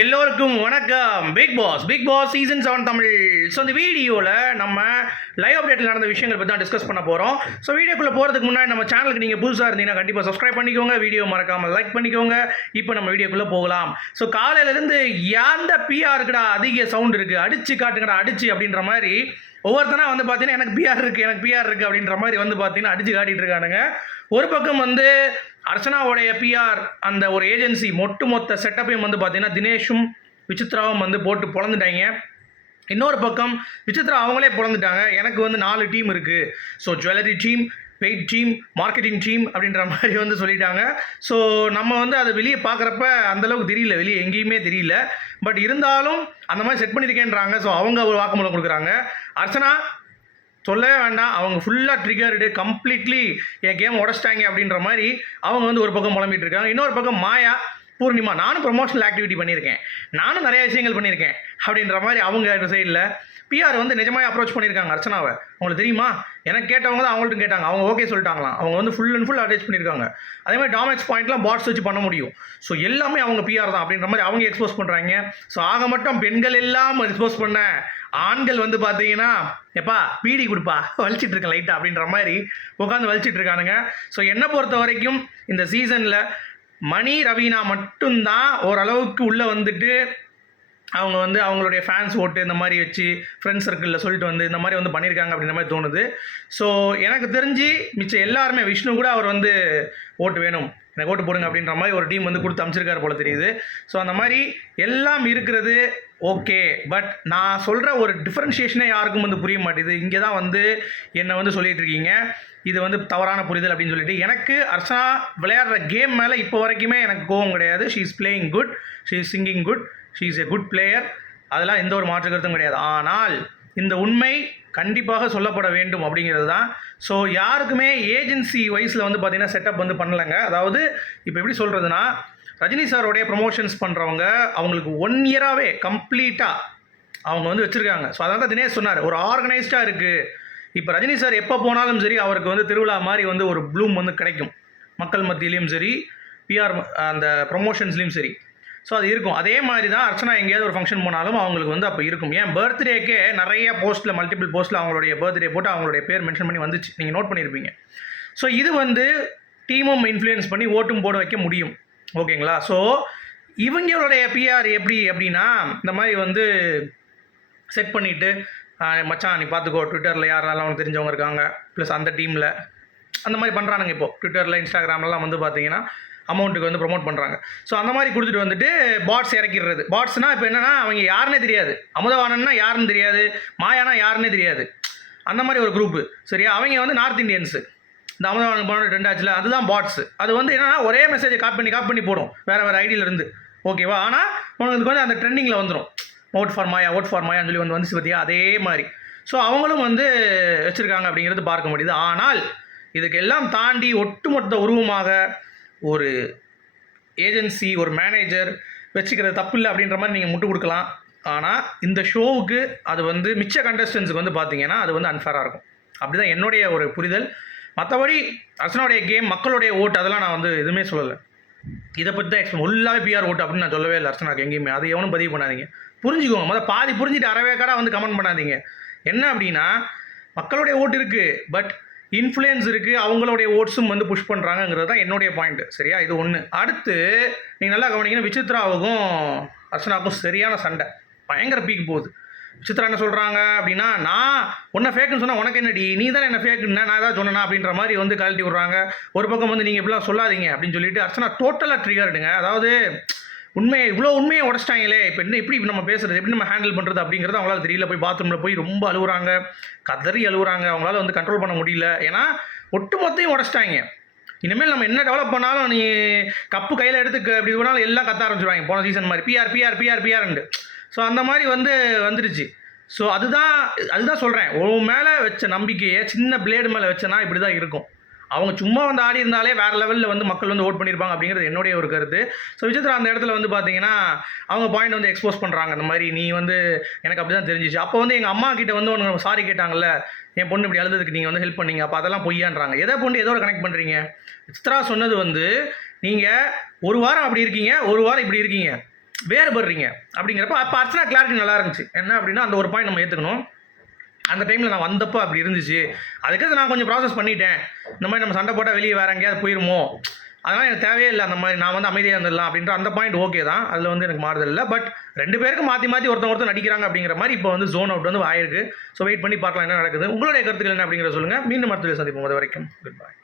எல்லோருக்கும் வணக்கம். Bigg Boss Bigg Boss season seven Tamil. So இந்த வீடியோவில் நம்ம லைவ் அப்டேட்டில் நடந்த விஷயங்கள் பற்றி தான் டிஸ்கஸ் பண்ண போகிறோம் ஸோ வீடியோக்குள்ளே போகிறதுக்கு முன்னாடி நம்ம சேனலுக்கு நீங்கள் புதுசாக இருந்தீங்கன்னா கண்டிப்பாக சப்ஸ்கிரைப் பண்ணிக்கோங்க. வீடியோ மறக்காமல் லைக் பண்ணிக்கோங்க. இப்போ நம்ம வீடியோக்குள்ளே போகலாம். ஸோ காலையிலேருந்து எந்த பிஆர் இருக்குடா அதிக சவுண்ட் இருக்குது அடிச்சு காட்டுங்கடா அடிச்சு அப்படின்ற மாதிரி ஒவ்வொருத்தனா வந்து பார்த்தீங்கன்னா எனக்கு பிஆர் இருக்குது எனக்கு பிஆர் இருக்குது அப்படின்ற மாதிரி வந்து பார்த்தீங்கன்னா அடிச்சு காட்டிகிட்டு இருக்கானுங்க. ஒரு பக்கம் வந்து அர்ச்சனாவுடைய பிஆர் அந்த ஒரு ஏஜென்சி மொட்டு மொத்த செட்டப்பையும் வந்து பார்த்தீங்கன்னா தினேஷும் விசித்ராவும் வந்து போட்டு பிறந்துட்டாங்க இன்னொரு பக்கம் விசித்ரா அவங்களே பிறந்துட்டாங்க எனக்கு வந்து நாலு டீம் இருக்குது so jewellery team paid team marketing team அப்படின்ற மாதிரி வந்து சொல்லிட்டாங்க. ஸோ நம்ம வந்து அதை வெளியே பார்க்குறப்ப அந்தளவுக்கு தெரியல. வெளியே எங்கேயுமே தெரியல. பட் இருந்தாலும் அந்த மாதிரி செட் பண்ணியிருக்கேன்றாங்க ஸோ அவங்க ஒரு வாக்குமூலம் கொடுக்குறாங்க. அர்ச்சனா சொல்லவே வேண்டாம். அவங்க ஃபுல்லாக ட்ரிகர்டு கம்ப்ளீட்லி என் கேம் உடச்சிட்டாங்க அப்படின்ற மாதிரி அவங்க வந்து ஒரு பக்கம் புலம்பிட்டு இருக்காங்க. இன்னொரு பக்கம் மாயா பூர்ணிமா நானும் ப்ரொமோஷனல் ஆக்டிவிட்டி பண்ணியிருக்கேன். நானும் நிறைய விஷயங்கள் பண்ணியிருக்கேன். அப்படின்ற மாதிரி அவங்க சைடில் பிஆர் வந்து நிஜமாக அப்ரோச் பண்ணியிருக்காங்க அர்ச்சனாவை. உங்களுக்கு தெரியுமா? எனக்கு கேட்டவங்க தான் அவங்கள்ட்ட கேட்டாங்க. அவங்க ஓகே சொல்லிட்டாங்களாம். அவங்க வந்து ஃபுல் அண்ட் ஃபுல் அட்டாச் பண்ணியிருக்காங்க. அதே மாதிரி டாமெக்ஸ் பாயிண்ட்லாம் பாட்ஸ் வச்சு பண்ண முடியும். ஸோ எல்லாமே அவங்க பிஆர் தான். அப்படின்ற மாதிரி அவங்க எக்ஸ்போஸ் பண்ணுறாங்க ஸோ ஆக மட்டும் பெண்கள் எல்லாம் எக்ஸ்போஸ் பண்ண ஆண்கள் வந்து பார்த்தீங்கன்னா எப்பா பீடி கொடுப்பா? வலிச்சிட்டு இருக்கேன் லைட்டாக அப்படின்ற மாதிரி உட்காந்து வலிச்சிட்டு இருக்கானுங்க. ஸோ என்னை பொறுத்த வரைக்கும் இந்த சீசனில் மணி ரவீனா மட்டும்தான் ஓரளவுக்கு உள்ளே வந்துட்டு அவங்க வந்து அவங்களுடைய ஃபேன்ஸ் ஓட்டு இந்த மாதிரி வச்சு ஃப்ரெண்ட்ஸ் சர்க்கிளில் சொல்லிட்டு வந்து இந்த மாதிரி வந்து பண்ணியிருக்காங்க அப்படின்ற மாதிரி தோணுது. ஸோ எனக்கு தெரிஞ்சு மிச்சம் எல்லாருமே விஷ்ணு கூட அவர் வந்து ஓட்டு வேணும். எனக்கு ஓட்டு போடுங்க அப்படின்ற மாதிரி ஒரு டீம் வந்து கொடுத்து அமைச்சிருக்காரு போல தெரியுது. ஸோ அந்த மாதிரி எல்லாம் இருக்கிறது ஓகே பட் நான் சொல்கிற ஒரு டிஃப்ரென்ஷியேஷனே யாருக்கும் வந்து புரிய மாட்டேது இங்கே தான் வந்து என்னை வந்து சொல்லிகிட்டு இருக்கீங்க. இது வந்து தவறான புரிதல் அப்படின்னு சொல்லிட்டு. எனக்கு அர்ச்சனா விளையாடுற கேம் மேலே இப்போ வரைக்குமே எனக்கு கோவம் கிடையாது. She is playing good she is singing good she is a good player அதெல்லாம் எந்த ஒரு மாற்று கருத்தும் கிடையாது. ஆனால் இந்த உண்மை கண்டிப்பாக சொல்லப்பட வேண்டும் அப்படிங்கிறது தான். ஸோ யாருக்குமே ஏஜென்சி வைஸில் வந்து பார்த்திங்கன்னா செட்டப் வந்து பண்ணலைங்க. அதாவது இப்போ எப்படி சொல்கிறதுனா ரஜினி சாரோடைய ப்ரொமோஷன்ஸ் பண்ணுறவங்க அவங்களுக்கு ஒன் இயராகவே கம்ப்ளீட்டாக அவங்க வந்து வச்சுருக்காங்க. ஸோ அதான் தான் தினேஷ் சொன்னார். ஒரு ஆர்கனைஸ்டாக இருக்குது இப்போ ரஜினி சார் எப்போ போனாலும் சரி அவருக்கு வந்து திருவிழா மாதிரி வந்து ஒரு ப்ளூம் வந்து கிடைக்கும். மக்கள் மத்தியிலையும் சரி பிஆர் அந்த ப்ரொமோஷன்ஸ்லேயும் சரி. ஸோ அது இருக்கும். அதே மாதிரி தான் அர்ச்சனா எங்கேயாவது ஒரு ஃபங்க்ஷன் போனாலும் அவங்களுக்கு வந்து அப்போ இருக்கும். ஏன்? பர்த்டேக்கே நிறைய போஸ்ட்டில் மல்டிபிள் போஸ்ட்டில் அவங்களுடைய பர்த்டே போட்டு அவங்களுடைய பேர் மென்ஷன் பண்ணி வந்துச்சு. நீங்கள் நோட் பண்ணியிருப்பீங்க ஸோ இது வந்து டீமும் இன்ஃப்ளூயன்ஸ் பண்ணி ஓட்டும் போட வைக்க முடியும். ஓகேங்களா ஸோ இவங்களுடைய பிஆர் எப்படி அப்படின்னா இந்த மாதிரி வந்து செட் பண்ணிவிட்டு மச்சான் நீ பார்த்துக்கோ ட்விட்டரில் யாரெல்லாம் உனக்கு தெரிஞ்சவங்க இருக்காங்க ப்ளஸ் அந்த டீமில் அந்த மாதிரி பண்ணுறானுங்க இப்போது ட்விட்டரில் இன்ஸ்டாகிராம்லாம் வந்து பார்த்தீங்கன்னா அமௌண்ட்டுக்கு வந்து ப்ரொமோட் பண்ணுறாங்க ஸோ அந்த மாதிரி கொடுத்துட்டு வந்துட்டு பாட்ஸ் இறக்கிடுறது. பாட்ஸ்னால் இப்போ என்னென்னா அவங்க யாருன்னே தெரியாது. அமுதவானன்னா யாருன்னு தெரியாது. மாயானா யாருன்னே தெரியாது. அந்த மாதிரி ஒரு குரூப்பு சரியா? அவங்க வந்து நார்த் இந்தியன்ஸு இந்த அமுதவானன் போன ரெண்டு ஆச்சுல அதுதான் பாட்ஸ் அது வந்து என்னென்னா ஒரே மெசேஜை காப்பி பண்ணி காப்பி பண்ணி போடும். வேறு வேறு ஐடியிலேருந்து ஓகேவா ஆனால் உங்களுக்கு வந்து அந்த ட்ரெண்டிங்கில் வந்துடும் vote for Maya vote for மாயான்னு சொல்லி வந்து வந்துச்சு பார்த்தியா அதே மாதிரி. ஸோ அவங்களும் வந்து வச்சுருக்காங்க அப்படிங்கிறது பார்க்க முடியுது. ஆனால் இதுக்கெல்லாம் தாண்டி ஒட்டுமொத்த உருவமாக ஒரு ஏஜென்சி ஒரு மேனேஜர் வச்சுக்கிறது தப்பு இல்லை அப்படின்ற மாதிரி நீங்கள் முட்டு கொடுக்கலாம். ஆனால் இந்த ஷோவுக்கு அது வந்து மிச்ச கண்டஸ்டன்ஸுக்கு வந்து பார்த்தீங்கன்னா அது வந்து அன்ஃபேராக இருக்கும். அப்படி தான் என்னுடைய ஒரு புரிதல். மற்றபடி அர்ச்சனாவுடைய கேம் மக்களுடைய ஓட்டு அதெல்லாம் நான் வந்து எதுவுமே சொல்லலை. இதை பற்றி தான் எக்ஸ்பிளைன் ஃபுல்லாகவே பிஆர் ஓட்டு அப்படின்னு நான் சொல்லவே இல்லை அர்ச்சனாக்கு எங்கேயுமே. அதை எவனும் பதிவு பண்ணாதீங்க. புரிஞ்சுக்கோங்க. முதல்ல பாதி புரிஞ்சுட்டு அறவே கடை வந்து கமெண்ட் பண்ணாதீங்க. என்ன அப்படின்னா மக்களுடைய ஓட்டு இருக்குது பட் இன்ஃப்ளூயன்ஸ் இருக்குது அவங்களுடைய ஓட்ஸும் வந்து புஷ் பண்ணுறாங்கங்கிறது தான் என்னுடைய பாயிண்ட் சரியா? இது ஒன்று அடுத்து நீங்கள் நல்லா கவனிக்கணும் விசித்ராவுக்கும் அர்ச்சனாவுக்கும் சரியான சண்டை. பயங்கர பீக் போகுது. விசித்ரா என்ன சொல்கிறாங்க அப்படின்னா நான் உன்னை ஃபேக்குன்னு சொன்னால் உனக்கு என்னடி? நீ தான் என்ன ஃபேக்குன்னா நான் ஏதாவது சொன்னேன்னா அப்படின்ற மாதிரி வந்து கழட்டி விட்றாங்க. ஒரு பக்கம் வந்து நீங்கள் இப்படிலாம் சொல்லாதீங்க அப்படின்னு சொல்லிட்டு அர்ச்சனா டோட்டலாக ட்ரிகர்டுங்க அதாவது உண்மையை இவ்வளோ உண்மையை உடச்சிட்டாங்களே. இப்போ என்ன எப்படி நம்ம பேசுறது? எப்படி நம்ம ஹேண்டில் பண்ணுறது அப்படிங்கிறது அவங்களால தெரியல. போய் பாத்ரூமில் போய் ரொம்ப அழுகுறாங்க கதறி அழுகுறாங்க அவங்களால வந்து கண்ட்ரோல் பண்ண முடியல. ஏன்னா ஒட்டு மொத்தையும் உடச்சிட்டாங்க. இனிமேல் நம்ம என்ன டெவலப் பண்ணாலும் நீ கப்பு கையில் எடுத்து அப்படி போனாலும் எல்லாம் கத்த ஆரம்பிச்சிருவாங்க. போன சீசன் மாதிரி. பிஆர் பிஆர் பிஆர் பிஆர்ண்டு ஸோ அந்த மாதிரி வந்து வந்துடுச்சு ஸோ அதுதான் அதுதான் சொல்கிறேன் உன் மேலே வச்ச நம்பிக்கையை சின்ன பிளேடு மேலே வச்சனா இப்படி தான் இருக்கும். அவங்க சும்மா வந்து ஆடி இருந்தாலே வேறு லெவலில் வந்து மக்கள் வந்து ஓட் பண்ணியிருப்பாங்க அப்படிங்கிறது என்னுடைய ஒரு கருத்து. ஸோ விசித்ரா அந்த இடத்துல வந்து பார்த்தீங்கன்னா அவங்க பாயிண்ட் வந்து எக்ஸ்போஸ் பண்ணுறாங்க அந்த மாதிரி நீ வந்து எனக்கு அப்படி தான் தெரிஞ்சிச்சு. அப்போ வந்து எங்கள் அம்மா கிட்ட வந்து ஒன்று சாரி கேட்டாங்கல்ல என் பொண்ணு இப்படி அழுதுக்கு நீங்கள் வந்து ஹெல்ப் பண்ணீங்க அப்போ அதெல்லாம் பொய்யான்றாங்க. எதை பொண்ணு எதோட கனெக்ட் பண்ணுறீங்க சித்ரா சொன்னது வந்து நீங்கள் ஒரு வாரம் அப்படி இருக்கீங்க ஒரு வாரம் இப்படி இருக்கீங்க வேறுபடுறீங்க அப்படிங்கிறப்ப அப்போ அர்ச்சனா கிளாரிட்டி நல்லா இருந்துச்சு. என்ன அப்படின்னா அந்த ஒரு பாயிண்ட் நம்ம ஏற்றுக்கணும் அந்த டைமில் நான் வந்தப்போ அப்படி இருந்துச்சு. அதுக்கடுத்து நான் கொஞ்சம் ப்ராசஸ் பண்ணிட்டேன். இந்த மாதிரி நம்ம சண்டை போட்டால் வெளியே வேற எங்கேயாவது போயிருமோ? அதனால் எனக்கு தேவையே இல்லை. அந்த மாதிரி நான் வந்து அமைதியாக இருந்துடலாம் அப்படின்ற அந்த பாயிண்ட் ஓகே தான். அதில் வந்து எனக்கு மாறுதல் இல்லை. பட் ரெண்டு பேருக்கும் மாற்றி மாற்றி ஒருத்தன் ஒருத்தர் நடிக்கிறாங்க அப்படிங்கிற மாதிரி இப்போ வந்து ஜோன் அவுட் வந்து ஆயிருக்கு. ஸோ வெயிட் பண்ணி பார்க்கலாம் என்ன நடக்குது. உங்களுடைய கருத்துக்கள் என்ன அப்படிங்கிற சொல்லுங்கள் மீண்டும் மருத்துவ சந்திப்போம். அது வரைக்கும் குட் பாய்